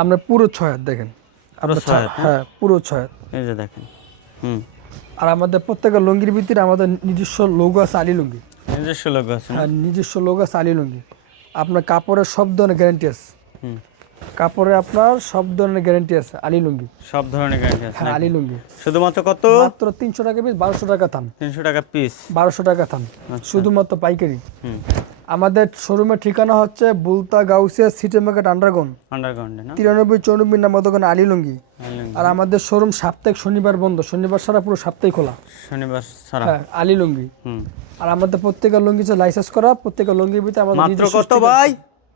আপনার পুরো ছয় হাত দেখেন। হ্যাঁ পুরো ছয় হাত। এই যে দেখেন হুম। আর আমাদের প্রত্যেকের লুঙ্গির ভিতরে আমাদের নিজস্ব লোগো আছে আলি লুঙ্গি। নিজস্ব লোগো আছে হ্যাঁ নিজস্ব লোগো আছে আলি লুঙ্গি। আপনার কাপড়ের সব ধরনের গ্যারান্টি আছে। হুম। কাপড়ে আপনার সব ধরনের গ্যারান্টি আছে আলি লুঙ্গি। সব ধরনের গ্যারান্টি আছে হ্যাঁ আলি লুঙ্গি। শুধুমাত্র কত? মাত্র তিনশো টাকা পিস বারোশো টাকা থান। তিনশো টাকা পিস বারোশো টাকা থান আচ্ছা। শুধুমাত্র পাইকারি। আমাদের শোরুমের ঠিকানা হচ্ছে Bulta Gausia city market underground আন্ডারগ্রাউন্ডে না? তিরানব্বই চৌরানব্বই নাম্বার দোকান আলী লুঙ্গি। আর আমাদের শোরুম সাপ্তাহিক শনিবার বন্ধ। শনিবার সারা পুরো সাপ্তাহিক খোলা। শনিবার সারা হ্যাঁ আলী লুঙ্গি। হুম। আর আমাদের প্রত্যেকের লুঙ্গি লাইসেন্স করা প্রত্যেকের লুঙ্গির ভিতরে আমাদের মাত্র কত ভাই।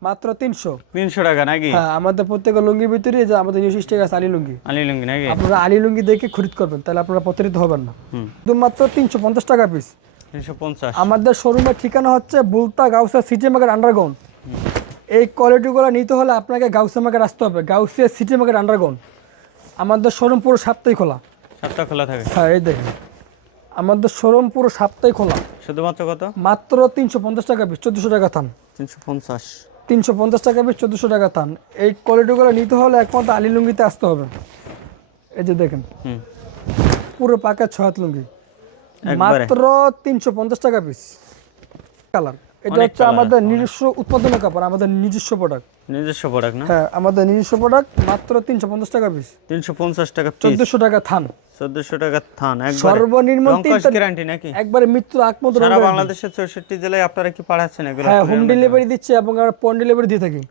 মাত্র তিনশো। তিনশো টাকা নাকি? হ্যাঁ আমাদের প্রত্যেকের লুঙ্গির ভিতরে যে আমাদের নিজস্ব স্টিকার আছে আলী লুঙ্গি। আলি লুঙ্গি নাকি? আপনারা আলী লুঙ্গি দেখে খরিদ করবেন তাহলে আপনারা প্রতারিত হবেন না। শুধুমাত্র তিনশো পঞ্চাশ টাকা পিস তিনশো পঞ্চাশ। আমাদের শোরুমের ঠিকানা হচ্ছে Bulta Gausa city market underground এই কোয়ালিটিগুলো নিতে হলে আপনাকে গাউসা মার্কেট আসতে হবে। গাউসিয়া সিটি মার্কেট আন্ডারগ্রাউন্ড আমাদের শোরুম পুরো সাপ্তাহিক খোলা। সাতটা খোলা থাকে? হ্যাঁ এই দেখেন। আমাদের শোরুম পুরো সাপ্তাহিক খোলা। শুধুমাত্র কত? মাত্র তিনশো পঞ্চাশ টাকা পিস চোদ্দোশো টাকা থান। তিনশো পঞ্চাশ। তিনশো পঞ্চাশ টাকা পিস চোদ্দোশো টাকা থান এই কোয়ালিটিগুলো নিতে হলে একমাত্র আলি লুঙ্গিতে আসতে হবে। এই যে দেখেন। পুরো পাকা ছ হাত লুঙ্গি। মাত্র তিনশো পঞ্চাশ টাকা পিস কালার এটা হচ্ছে আমাদের নিজস্ব উৎপাদনের কাপড় আমাদের নিজস্ব প্রোডাক্ট নিজস্ব প্রোডাক্ট না? হ্যাঁ আমাদের নিজস্ব প্রোডাক্ট মাত্র তিনশো পঞ্চাশ টাকা পিস তিনশো পঞ্চাশ টাকা পিস চোদ্দোশো টাকা থান। চোদ্দশো টাকা থান একবার সর্বনিম্ন গ্যারান্টি নাকি? একবারে মৃত্যুর আগ পর্যন্ত সারা বাংলাদেশের জেলায় আপনারা কি পাঠাচ্ছেন এগুলো? হ্যাঁ হোম ডেলিভারি দিচ্ছে এবং আমরা পয়েন্ট ডেলিভারি দিয়ে থাকি।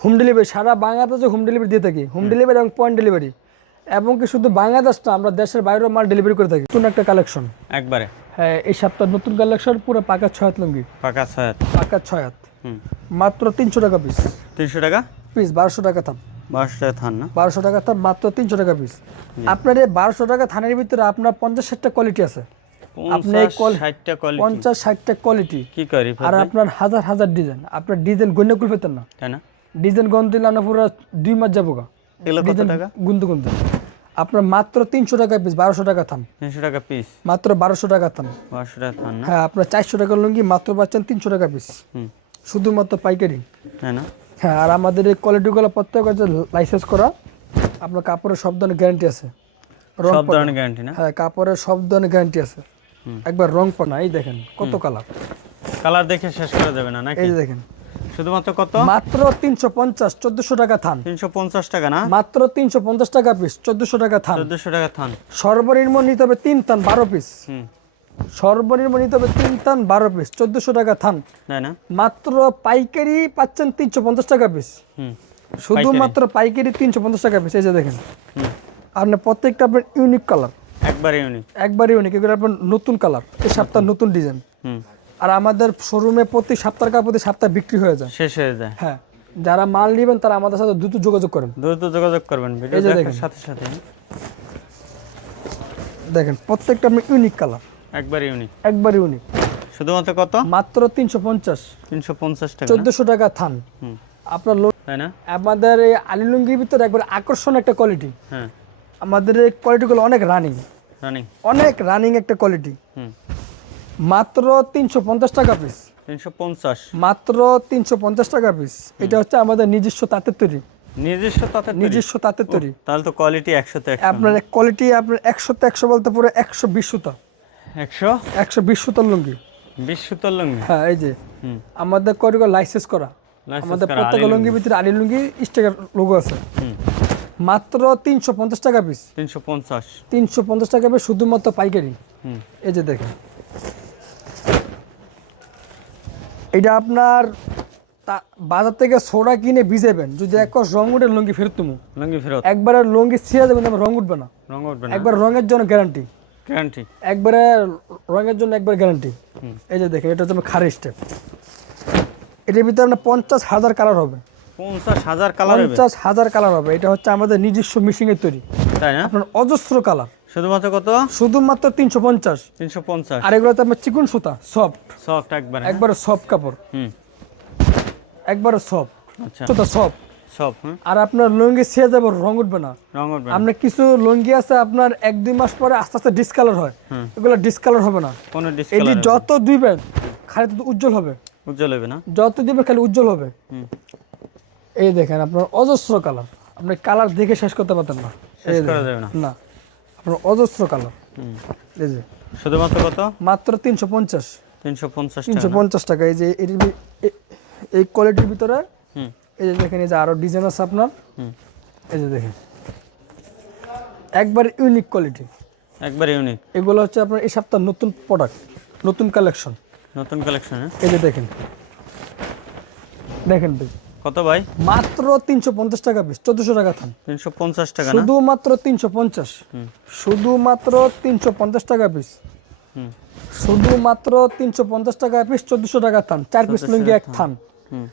হোম? ডেলিভারি সারা বাংলাদেশে হোম ডেলিভারি দিয়ে থাকি। হোম। ডেলিভারি এবং পয়েন্ট ডেলিভারি এবং কি শুধু বাংলাদেশ না আমরা দেশের বাইরেও মাল ডেলিভারি করে থাকি। নতুন একটা কালেকশন একবারে। এই সপ্তাহ নতুন কালেকশন পুরো পাকা ছয় হাত লুঙ্গি। পাকা ছয় হাত। পাকা ছয় হাত। মাত্র তিনশো টাকা পিস তিনশো টাকা? পিস বারোশো টাকা থাম বারোশো টাকা থান না? বারোশো টাকা থাম মাত্র তিনশো টাকা পিস আপনার এই বারোশো টাকা থানের ভিতরে আপনার পঞ্চাশ ষাটটা কোয়ালিটি আছে। আপনি পঞ্চাশ ষাটটা কোয়ালিটি কি করি আর আপনার হাজার হাজার ডিজাইন আপনার ডিজাইন গণ্য করে পেতেন না। তাই না? ডিজাইন গন দিলে আপনার পুরো দুই মাস যাব গা। গুনতে গুনতে। আপনার মাত্র তিনশো টাকা পিস বারোশো টাকা থাম। তিনশো টাকা পিস মাত্র বারোশো টাকা থাম। বারোশো টাকা হ্যাঁ আপনার চারশো টাকার লুঙ্গি মাত্র পাচ্ছেন তিনশো টাকা পিস শুধুমাত্র পাইকারি। না? হ্যাঁ আর আমাদের এই কোয়ালিটিগুলো প্রত্যেক হচ্ছে লাইসেন্স করা। আপনার কাপড়ের সব ধরনের গ্যারান্টি আছে। রং সব ধরনের গ্যারান্টি না? হ্যাঁ কাপড়ের সব ধরনের গ্যারান্টি আছে। একবার রং পড়া এই দেখেন কত কালার কালার দেখে শেষ করা যাবে না নাকি? এই দেখেন। শুধুমাত্র কত? মাত্র তিনশো পঞ্চাশ চোদ্দশো টাকা থান। তিনশো পঞ্চাশ টাকা না? মাত্র তিনশো পঞ্চাশ টাকা পিস চোদ্দশো টাকা থান। চোদ্দশো টাকা থান। সর্বনিম্ন নিতে হবে তিন থান বারো পিস হুম। সর্বনিম্ন নিতে হবে তিন থান বারো পিস চোদ্দশো টাকা থান। মাত্র পাইকারি পাচ্ছেন তিনশো পঞ্চাশ টাকা পিস হুম। শুধুমাত্র পাইকারি। তিনশো পঞ্চাশ টাকা পিস এই যে দেখেন। হুম। আপনার প্রত্যেকটা আপনার ইউনিক কালার একবারে ইউনিক একবার ইউনিক এগুলো আপনার নতুন কালার এই সপ্তাহ নতুন ডিজাইন হুম। আর আমাদের শোরুমে প্রতি সপ্তাহ কার প্রতি সপ্তাহ বিক্রি হয়ে যায়। শেষ হয়ে যায়। হ্যাঁ যারা মাল নেবেন তারা আমাদের সাথে দ্রুত যোগাযোগ করেন। দ্রুত যোগাযোগ করবেন ভিডিও দেখার। সাথে সাথে। দেখেন প্রত্যেকটা ইউনিক কালার একবার ইউনিক একবার ইউনিক শুধুমাত্র কত? মাত্র তিনশো পঞ্চাশ। তিনশো পঞ্চাশ টাকা না? চোদ্দশো টাকা থান। হুম। আপনার লো- তাই না? আমাদের এই আলিলুঙ্গির ভিতরে একবার আকর্ষণ একটা কোয়ালিটি হ্যাঁ। আমাদের এই কোয়ালিটিগুলো অনেক রানিং রানিং অনেক রানিং একটা কোয়ালিটি হুম। মাত্র তিনশো পঞ্চাশ টাকা পিস তিনশো পঞ্চাশ। মাত্র তিনশো পঞ্চাশ টাকা পিস এটা হচ্ছে আমাদের নিজস্ব তাঁতের তৈরি। নিজস্ব তাতে তৈরি? নিজস্ব তাঁতের তৈরি। তাহলে তো কোয়ালিটি একশোতে একশো। আপনার কোয়ালিটি আপনার একশোতে একশো বলতে পুরো একশো বিশ সুতা। একশো? একশো বিশ সুতার লুঙ্গি। বিশ সুতোর লুঙ্গি? হ্যাঁ এই যে। আমাদের কোয়ালিটি লাইসেন্স করা। আমাদের প্রত্যেক আলী লুঙ্গির ভিতরে আলি লুঙ্গি স্টিকার লোগো আছে। মাত্র তিনশো পঞ্চাশ টাকা পিস তিনশো পঞ্চাশ। তিনশো পঞ্চাশ টাকা পিস শুধুমাত্র পাইকারি। এই যে দেখেন। এটা আপনার বাজার থেকে সোডা কিনে ভিজাবেন যদি এক কষ রং উঠে লুঙ্গি ফেরত তুমি লুঙ্গি ফেরত। একবারে লুঙ্গি ছিঁড়ে আমার রং উঠবে না। রঙ উঠবে না। একবার রঙের জন্য গ্যারান্টি গ্যারান্টি একবারে রঙের জন্য একবার গ্যারান্টি এই যে দেখেন এটা হচ্ছে খারি স্টেপ এটার ভিতরে আপনার পঞ্চাশ হাজার কালার হবে। পঞ্চাশ হাজার কালার হবে? পঞ্চাশ হাজার কালার হবে। এটা হচ্ছে আমাদের নিজস্ব মেশিনের তৈরি। তাই না? আপনার অজস্র কালার শুধুমাত্র কত? শুধুমাত্র তিনশো পঞ্চাশ। তিনশো পঞ্চাশ। আর এগুলো আপনার চিকুন সুতা সফট সফট একবার একবারে সফট কাপড়। হুম। একবারে সফট আচ্ছা। সুতা সফট সব আর আপনার লুঙ্গি যাবে রং উঠবে না। উঠবে আপনার কিছু লুঙ্গি আছে আপনার এক দুই মাস পরে আস্তে আস্তে ডিসকালার হয়। এগুলো ডিসকালার হবে না। কোনো এটি যত দিবেন খালি তত উজ্জ্বল হবে। উজ্জ্বল হবে না? যত দিবেন খালি উজ্জ্বল হবে। এই দেখেন আপনার অজস্র কালার। আপনি কালার দেখে শেষ করতে পারতেন না। শেষ করা যাবে না। না। আপনার অজস্র কালার। হুম। এই যে। শুধুমাত্র কত? মাত্র তিনশো পঞ্চাশ। তিনশো পঞ্চাশ তিনশো টাকা পঞ্চাশ টাকা। এই যে এর এই কোয়ালিটির ভিতরে হুম। এই যে দেখেন এই যে আরও ডিজাইন আছে আপনার। এই যে দেখেন। একবার ইউনিক কোয়ালিটি একবার ইউনিক এগুলো হচ্ছে আপনার এই সপ্তাহ নতুন প্রোডাক্ট নতুন কালেকশন নতুন কালেকশন এই যে দেখেন। দেখেন ভাই। কত ভাই? মাত্র তিনশো পঞ্চাশ টাকা পিস চোদ্দশো টাকা থান। তিনশো পঞ্চাশ টাকা না? শুধুমাত্র তিনশো পঞ্চাশ। শুধুমাত্র তিনশো পঞ্চাশ টাকা পিস হুম। শুধুমাত্র তিনশো পঞ্চাশ টাকা পিস চোদ্দশো টাকা থান। চার পিস লুঙ্গি এক থান। হুম।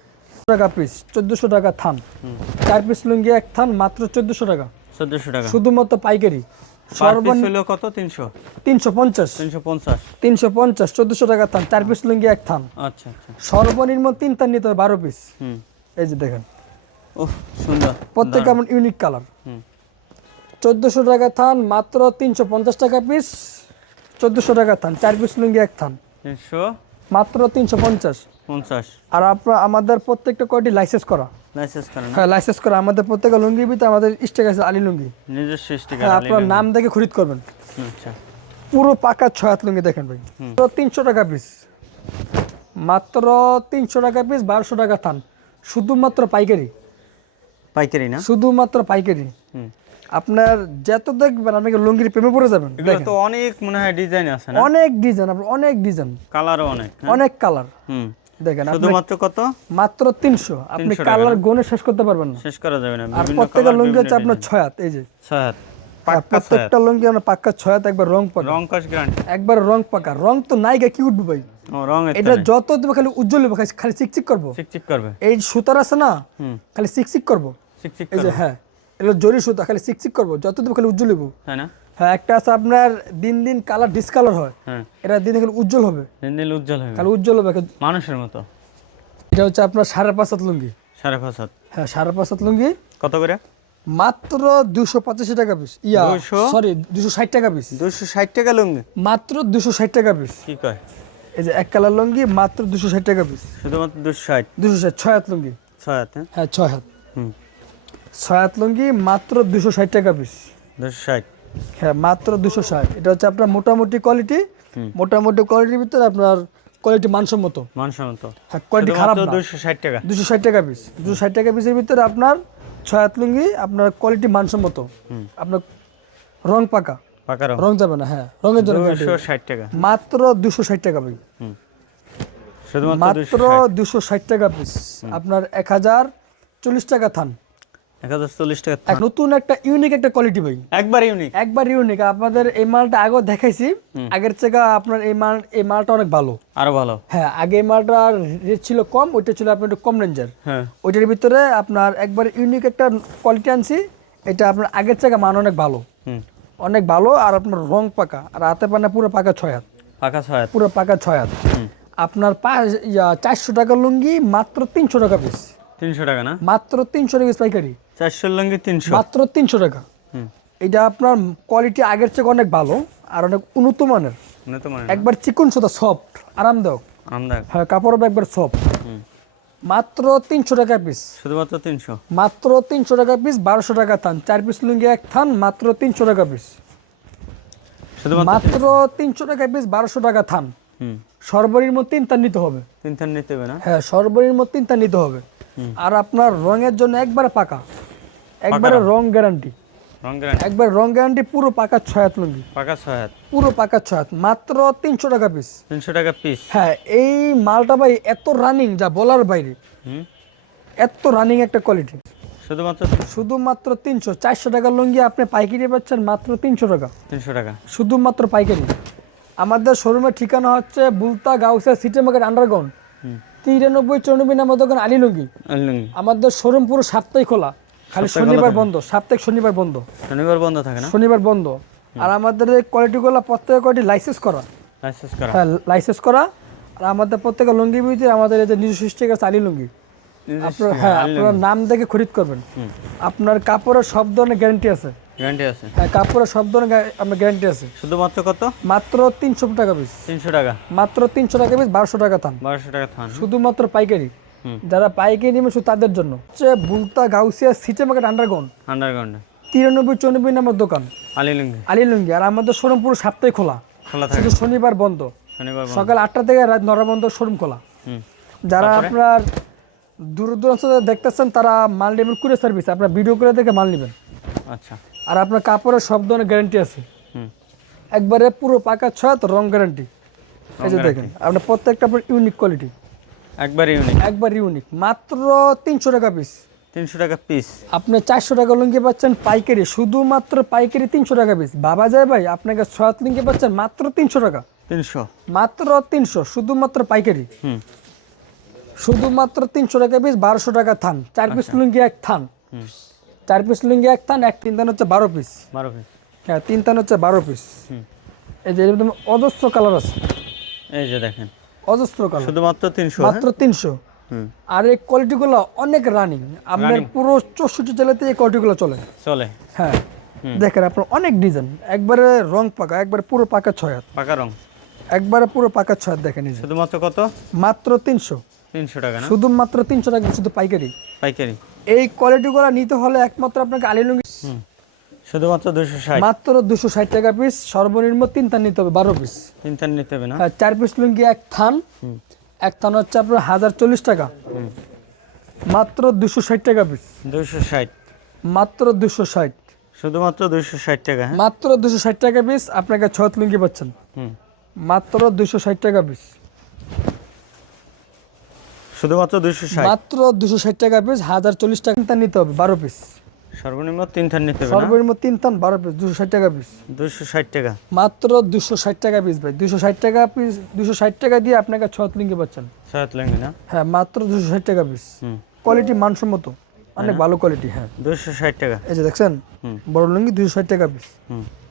টাকা পিস চোদ্দশো টাকা থান। হুম। চার পিস লুঙ্গি এক থান মাত্র চোদ্দশো টাকা। চোদ্দোশো টাকা। শুধুমাত্র পাইকারি। সর্বনিম্ন কত? তিনশো। তিনশো পঞ্চাশ। তিনশো পঞ্চাশ। তিনশো পঞ্চাশ চোদ্দশো টাকা থান। চার পিস লুঙ্গি এক থান। আচ্ছা আচ্ছা। সর্বনিম্ন তিন থান নিতে হবে বারো পিস হুম। এই যে দেখেন। সুন্দর। প্রত্যেক এমন ইউনিক কালার চোদ্দশো টাকা থান মাত্র তিনশো পঞ্চাশ টাকা পিস চোদ্দশো টাকা থান চার পিস লুঙ্গি এক থান। তিনশো? মাত্র তিনশো পঞ্চাশ। পঞ্চাশ। আর আপনার আমাদের প্রত্যেকটা কয়টি লাইসেন্স করা? লাইসেন্স হ্যাঁ লাইসেন্স করা। আমাদের প্রত্যেকটা ভিতরে আমাদের স্টেক আছে আলী লুঙ্গি। নিজস্ব হ্যাঁ আপনার নাম দেখে খরিদ করবেন। আচ্ছা। পুরো পাকা ছয় হাত লুঙ্গি দেখেন ভাই। তিনশো টাকা পিস মাত্র তিনশো টাকা পিস বারোশো টাকা থান। শুধুমাত্র পাইকারি। পাইকারি না? শুধুমাত্র পাইকারি। আপনার যত দেখবেন আপনাকে লুঙ্গির প্রেমে পড়ে যাবেন? তো অনেক মনে হয় ডিজাইন আছে না? অনেক ডিজাইন আপনার অনেক ডিজাইন কালারও অনেক হ্যাঁ? অনেক কালার হুম। দেখেন আপনি শুধুমাত্র কত? মাত্র তিনশো। আপনি কালার গনে শেষ করতে পারবেন না। শেষ করা যাবে না আর প্রত্যেকটা লুঙ্গি হচ্ছে আপনার ছয় হাত এই যে। ছয় হাত। হ্যাঁ, প্রত্যেকটা লুঙ্গি আপনার পাক্কা ছয় হাত একবার রং পাকা। রং কস গ্যারান্টি একবার রং পাকা। রং তো নাই গা কি উঠবে ভাই? রং এটা যত দেবে খালি উজ্জ্বল হবে খালি- চিকচিক করব। চিকচিক করবে। এই সুতার আছে না খালি চিকচিক করব। চিকচিক এই যে হ্যাঁ এগুলো জরি সুতা খালি চিকচিক করব। যত দেবে খালি উজ্জ্বল হব তাই না? হ্যাঁ একটা আছে আপনার দিন দিন কালার ডিসকালার হয়। হ্যাঁ। এটা দিন খালি উজ্জ্বল হবে। দিন দিন উজ্জ্বল হবে। খালি উজ্জ্বল হবে। মানুষের মতো। এটা হচ্ছে আপনার সাড়ে পাঁচ হাত লুঙ্গি। সাড়ে পাঁচ হাত। হ্যাঁ সাড়ে পাঁচ হাত লুঙ্গি। কত করে? মাত্র দুশো পঁচাশি টাকা পিস ইয়া সরি দুশো ষাট টাকা পিস দুশো ষাট টাকা লুঙ্গি? মাত্র দুশো ষাট টাকা পিস কি কয়? এই যে এক কালার লুঙ্গি মাত্র দুশো ষাট টাকা পিস শুধুমাত্র দুশো ষাট? দুশো ষাট ছয় হাত লুঙ্গি। ছয় হাত হ্যাঁ? হ্যাঁ ছয় হাত। হুম। ছয় হাত লুঙ্গি মাত্র দুশো ষাট টাকা পিস দুশো ষাট। হ্যাঁ মাত্র দুশো ষাট। এটা হচ্ছে আপনার মোটামুটি কোয়ালিটি। মোটামুটি কোয়ালিটির ভিতরে আপনার কোয়ালিটি মানসম্মত। মানুষের মতো হ্যাঁ কোয়ালিটি খারাপ দুশো ষাট টাকা। দুশো ষাট টাকা পিস দুশো ষাট টাকা পিসের ভিতরে আপনার ছয় হাত লুঙ্গি আপনার কোয়ালিটি মানসম্মত। মতো আপনার রং পাকা। পাকা রং। যাবে না হ্যাঁ রঙের জন্য টাকা। মাত্র দুশো ষাট টাকা ভাই। মাত্র দুশো ষাট। টাকা পিস আপনার এক হাজার চল্লিশ টাকা থান। নতুন একটা ইউনিক একটা কোয়ালিটি ভাই। একবার ইউনিক একবার ইউনিক আপনাদের এই মালটা আগেও দেখাইছি। আগের থেকে আপনার এই মাল এই মালটা অনেক ভালো। আরও ভালো। হ্যাঁ আগে এই মালটার রেট ছিল কম ওইটা ছিল আপনার একটু কম রেঞ্জের ওইটার ভিতরে আপনার একবার ইউনিক একটা কোয়ালিটি আনছি। এটা আপনার আগের থেকে মান অনেক ভালো। অনেক ভালো আর আপনার রং পাকা। আর হাতে পানা পুরো পাকা ছয় হাত। পাকা ছয় হাত। পুরো পাকা ছয় হাত। আপনার পাঁচ চারশো টাকার লুঙ্গি মাত্র তিনশো টাকা পিস তিনশো টাকা না? মাত্র তিনশো টাকা piece পাইকারি। চারশো লুঙ্গি তিনশো। মাত্র তিনশো টাকা। হুম। এটা আপনার কোয়ালিটি আগের থেকে অনেক ভালো আর অনেক উন্নত মানের। না তো মানে একবার চিকন সুতা সফট আরামদায়ক। আমদাক হ্যাঁ কাপড় হবে একবার সফট মাত্র তিনশো টাকা পিস শুধুমাত্র তিনশো? মাত্র তিনশো টাকা পিস বারোশো টাকা থান। চার পিস লুঙ্গি এক থান মাত্র তিনশো টাকা পিস শুধুমাত্র মাত্র তিনশো টাকা পিস বারোশো টাকা থান। হুম। সর্বনিম্ন তিন তার নিতে হবে। তিন থান নিতে হবে না? হ্যাঁ সর্বনিম্ন তিন তার নিতে হবে আর আপনার রঙের জন্য একবারে পাকা। একবারে রং গ্যারান্টি রং গ্যারান্টি একবার রং গ্যারান্টি পুরো পাকা ছয় হাত লুঙ্গি। পাকা ছয় হাত পুরো পাকা ছয় হাত মাত্র তিনশো টাকা পিস তিনশো টাকা পিস হ্যাঁ এই মালটা ভাই এত রানিং যা বলার বাইরে। এত রানিং একটা কোয়ালিটি শুধুমাত্র শুধুমাত্র তিনশো। চারশো টাকার লুঙ্গি আপনি পাইকারি পাচ্ছেন মাত্র তিনশো টাকা। তিনশো টাকা। শুধুমাত্র পাইকারি। আমাদের শোরুমের ঠিকানা হচ্ছে Bulta Gausia city market underground. তিরানব্বই চৌরানব্বই নাম্বার দোকান আলী লুঙ্গি। আমাদের শোরুম পুরো সাপ্তাহিক খোলা। খালি শনিবার বন্ধ সাপ্তাহিক শনিবার বন্ধ। শনিবার বন্ধ থাকে না? শনিবার বন্ধ। আর আমাদের এই কোয়ালিটিগুলো প্রত্যেক কোয়ালিটি লাইসেন্স করা। লাইসেন্স করা। হ্যাঁ লাইসেন্স করা। আর আমাদের প্রত্যেকের লুঙ্গি বিউটি আমাদের এই যে নিজস্ব স্টিকার আছে আলী লুঙ্গি। আপনার হ্যাঁ আপনার নাম দেখে খরিদ করবেন। আপনার কাপড়ের সব ধরনের গ্যারান্টি আছে। গ্যারান্টি আছে। কাপড়ের সব ধরনের গ্যা- গ্যারান্টি আছে। শুধুমাত্র কত? মাত্র তিনশো টাকা পিস তিনশো টাকা। মাত্র তিনশো টাকা পিস বারোশো টাকা থান। বারোশো টাকা থান। শুধুমাত্র পাইকারি। যারা পাইকারি নেবে শুধু তাদের জন্য। হচ্ছে বুলতা গাউসিয়া সিটে মার্কেট আন্ডারগ্রাউন্ড আন্ডারগ্রাউন্ডে তিরানব্বই চৌরানব্বই নম্বর দোকান। আলিলুঙ্গি। আলিলুঙ্গি। আর আমাদের শোরুম পুরো সপ্তাহে খোলা। খোলা থাকে। শুধু শনিবার বন্ধ। শনিবার সকাল আটটা থেকে রাত নটা বন্ধ শোরুম খোলা। যারা আপনার দূর দূরান্ত দেখতেছেন তারা মাল নেবেন কুড়ে সার্ভিস। আপনার ভিডিও করে দেখে মাল নেবেন। আচ্ছা। আর আপনার কাপড়ের সব ধরনের গ্যারান্টি আছে। একবারে পুরো পাকা ছয় রং গ্যারান্টি এই যে দেখেন আপনার প্রত্যেকটা আপনার ইউনিক কোয়ালিটি একবার ইউনিক একবার ইউনিক মাত্র তিনশো টাকা পিস তিনশো টাকা পিস আপনি চারশো টাকা লুঙ্গি পাচ্ছেন পাইকারি শুধুমাত্র পাইকারি তিনশো টাকা পিস বাবা যায় ভাই আপনাকে ছয় লুঙ্গি পাচ্ছেন মাত্র তিনশো টাকা। তিনশো। মাত্র তিনশো শুধুমাত্র পাইকারি। হুম। শুধুমাত্র তিনশো টাকা পিস বারোশো টাকা থান। চার পিস লুঙ্গি এক থান। চার পিস লুঙ্গি এক থান এক তিন থান হচ্ছে বারো পিস বারো পিস হ্যাঁ তিন থান হচ্ছে বারো পিস এই যে এরকম অজস্র কালার আছে। এই যে দেখেন। অজস্র কালার শুধুমাত্র তিনশো মাত্র তিনশো। আর এই কোয়ালিটিগুলো অনেক রানিং আপনার পুরো চৌষট্টি জেলাতে এই কোয়ালিটিগুলো চলে। চলে। হ্যাঁ। দেখেন আপনার অনেক ডিজাইন একবারে রং পাকা একবারে পুরো পাকা ছয় হাত। পাকা রং। একবারে পুরো পাকা ছয় হাত দেখেন শুধুমাত্র কত? মাত্র তিনশো। তিনশো টাকা শুধুমাত্র তিনশো টাকা শুধু পাইকারি। পাইকারি। এই কোয়ালিটিগুলো নিতে হলে একমাত্র আপনাকে আলিলুঙ্গি হুম। শুধুমাত্র দুশো ষাট। মাত্র দুশো ষাট টাকা পিস সর্বনিম্ন তিন থান নিতে হবে বারো পিস তিনটা নিতে হবে না? হ্যাঁ চার পিস লুঙ্গি এক থান। এক থান হচ্ছে আপনার হাজার চল্লিশ টাকা। মাত্র দুশো ষাট টাকা পিস দুশো ষাট। মাত্র দুশো ষাট। শুধুমাত্র দুশো ষাট টাকা হ্যাঁ? মাত্র দুশো ষাট টাকা পিস আপনাকে ছয় লুঙ্গি পাচ্ছেন। মাত্র দুশো ষাট টাকা পিস শুধুমাত্র দুশো ষাট। মাত্র দুশো ষাট টাকা পিস হাজার চল্লিশ টাকা। তিন নিতে হবে বারো পিস সর্বনিম্ন তিনটা নিতে হবে সর্বনিম্ন তিন থান বারো পিস দুশো ষাট টাকা পিস দুশো ষাট টাকা। মাত্র দুশো ষাট টাকা পিস ভাই। দুশো ষাট টাকা পিস দুশো ষাট টাকা দিয়ে আপনাকে ছয় লুঙ্গি পাচ্ছেন। সাত লেঙ্গি না? হ্যাঁ মাত্র দুশো ষাট টাকা পিস কোয়ালিটি মানসম্মত। অনেক ভালো কোয়ালিটি হ্যাঁ। দুশো ষাট টাকা। এই যে দেখছেন বড় লুঙ্গি দুশো ষাট টাকা পিস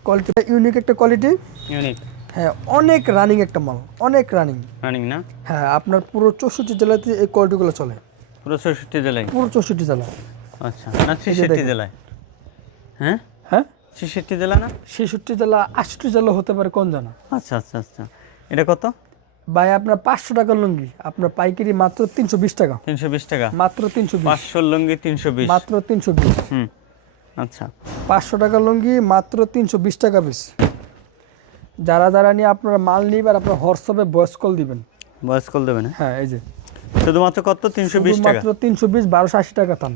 কোয়ালিটি ইউনিক একটা কোয়ালিটি ইউনিক হ্যাঁ অনেক রানিং একটা মাল অনেক রানিং রানিং না? হ্যাঁ আপনার পুরো চৌষট্টি জেলাতে এই কোয়ালিটিগুলো চলে। পুরো চৌষট্টি জেলায়? পুরো চৌষট্টি জেলা। আচ্ছা না ছেষট্টি জেলায়। হ্যাঁ? হ্যাঁ? ছেষট্টি জেলা না? ছেষট্টি জেলা আটষট্টি জেলা হতে পারে কোন জানা? আচ্ছা আচ্ছা আচ্ছা। এটা কত? ভাই আপনার পাঁচশো টাকার লুঙ্গি আপনার পাইকারি মাত্র তিনশো বিশ টাকা। তিনশো বিশ টাকা? মাত্র তিনশো পাঁচশো লুঙ্গি তিনশো বিশ। মাত্র তিনশো বিশ। হুম আচ্ছা। পাঁচশো টাকার লুঙ্গি মাত্র তিনশো বিশ টাকা পিস। যারা যারা নিয়ে আপনারা মাল নিবেন আপনার হোয়াটসঅ্যাপে ভয়েস কল দিবেন। বয়স কল দেবে না হ্যাঁ এই যে। শুধুমাত্র কত? তিনশো বিশ টাকা? মাত্র তিনশো বিশ বারোশো আশি টাকা থাম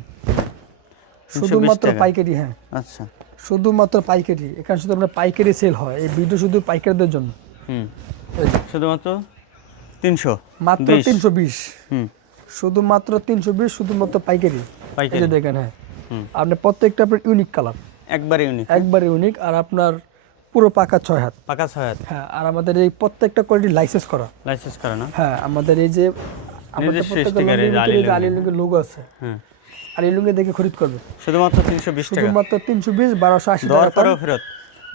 শুধুমাত্র পাইকারি হ্যাঁ। আচ্ছা। শুধুমাত্র পাইকারি। এখানে শুধু আপনার পাইকারি সেল হয়। এই ভিডিও শুধু পাইকারদের জন্য। হুম। শুধুমাত্র তিনশো? মাত্র। তিনশো বিশ। হুম। শুধুমাত্র তিনশো বিশ শুধুমাত্র পাইকারি। পাইকারি। দেখেন হ্যাঁ। আপনি প্রত্যেকটা আপনার ইউনিক কালার একবারে ইউনিক একবার ইউনিক আর আপনার পুরো পাকা ছয় হাত। পাকা ছয় হাত। হ্যাঁ আর আমাদের এই প্রত্যেকটা কোয়ালিটি লাইসেন্স করা। লাইসেন্স করা না? হ্যাঁ আমাদের এই যে আমাদের প্রত্যেকটা লোগো আছে। হ্যাঁ। আর এই লুঙ্গি দেখে খরিদ করবে। শুধুমাত্র তিনশো বিশ টাকা। শুধুমাত্র তিনশো বিশ বারোশো আশি দেওয়ার টাকা ফেরত।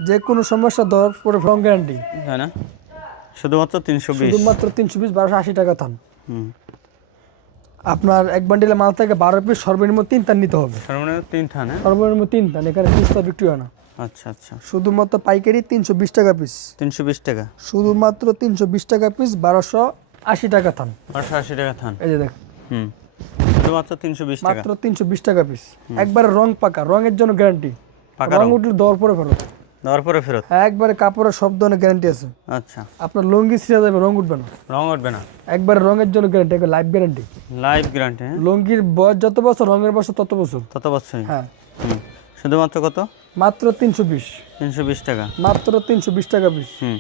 যে কোনো সমস্যা দেওয়ার পরে ফ্রম গ্যারান্টি তাই না? শুধুমাত্র তিনশো বিশ। শুধুমাত্র তিনশো বিশ বারোশো আশি টাকা থান হুম। আপনার এক বান্ডিলে মাল থেকে বারো পিস সর্বনিম্ন তিন তান নিতে হবে। সর্বনিম্ন তিন থান হ্যাঁ? সর্বনিম্ন তিন তান এখানে পিসটা বিক্রি হয় না। আচ্ছা আচ্ছা। শুধুমাত্র পাইকারি তিনশো বিশ টাকা পিস তিনশো বিশ টাকা। শুধুমাত্র তিনশো বিশ টাকা পিস বারোশো আশি টাকা থান। পাঁচশো আশি টাকা থান। এই যে দেখ। হুম। শুধুমাত্র তিনশো বিশ মাত্র তিনশো বিশ টাকা পিস একবারে রং পাকা রঙের জন্য গ্যারান্টি পাকা রং উঠলে দেওয়ার পরে ফেরত। দেওয়ার পরে ফেরত। একবারে কাপড়ের সব ধরনের গ্যারান্টি আছে। আচ্ছা। আপনার লুঙ্গি ছিঁড়ে যাবে রং উঠবে না। রং উঠবে না। একবারে রঙের জন্য গ্যারান্টি একবার লাইফ গ্যারান্টি লাইভ গ্যারান্টি লুঙ্গির বয়স যত বছর রঙের বছর তত বছর। তত বছরই। হ্যাঁ। শুধুমাত্র কত? মাত্র তিনশো বিশ। তিনশো বিশ টাকা। মাত্র তিনশো বিশ টাকা পিস হুম।